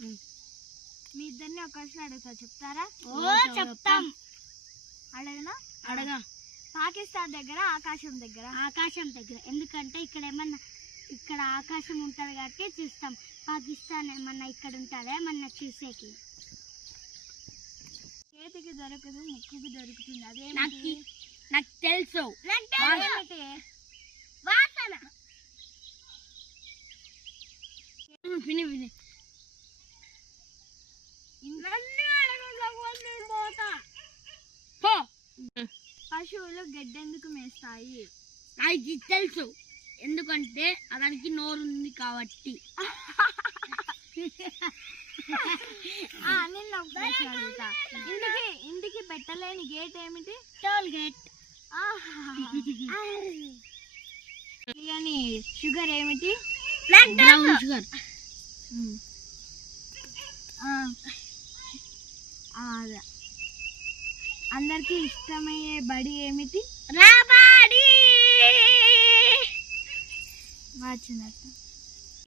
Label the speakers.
Speaker 1: మీ ఇద్దరిని ఒక క్వశ్చన్ అడుగుతా చెప్తారా?
Speaker 2: చెప్తాం
Speaker 1: అడగనా?
Speaker 2: అడగా.
Speaker 1: పాకిస్తాన్ దగ్గర ఆకాశం దగ్గర.
Speaker 2: ఆకాశం దగ్గర. ఎందుకంటే ఇక్కడ ఏమన్నా ఇక్కడ ఆకాశం ఉంటది కాబట్టి చూస్తాం. పాకిస్తాన్ ఏమన్నా ఇక్కడ ఉంటుందా ఏమన్నా చూసేకి?
Speaker 1: చేతికి దొరకదు ముక్కుకి దొరుకుతుంది. అదే
Speaker 2: నాకు నాకు తెలుసు.
Speaker 1: వాసన.
Speaker 2: విని విని.
Speaker 1: పశువులు గడ్డెందుకు మేస్తాయి?
Speaker 2: నాకు తెలుసు. ఎందుకంటే దానికి నోరు ఉంది కాబట్టి.
Speaker 1: ఆ, నిన్న ఒక ప్రశ్న అడుగుతా ఇంటికి ఇంటికి పెట్టలేని గేట్ ఏమిటి?
Speaker 2: టోల్ గేట్
Speaker 1: షుగర్ ఏమిటి?
Speaker 2: బ్రౌన్ షుగర్
Speaker 1: అందరికీ ఇష్టమయ్యే బడి ఏమిటి?
Speaker 2: రాబాడి
Speaker 1: మార్చినట్టు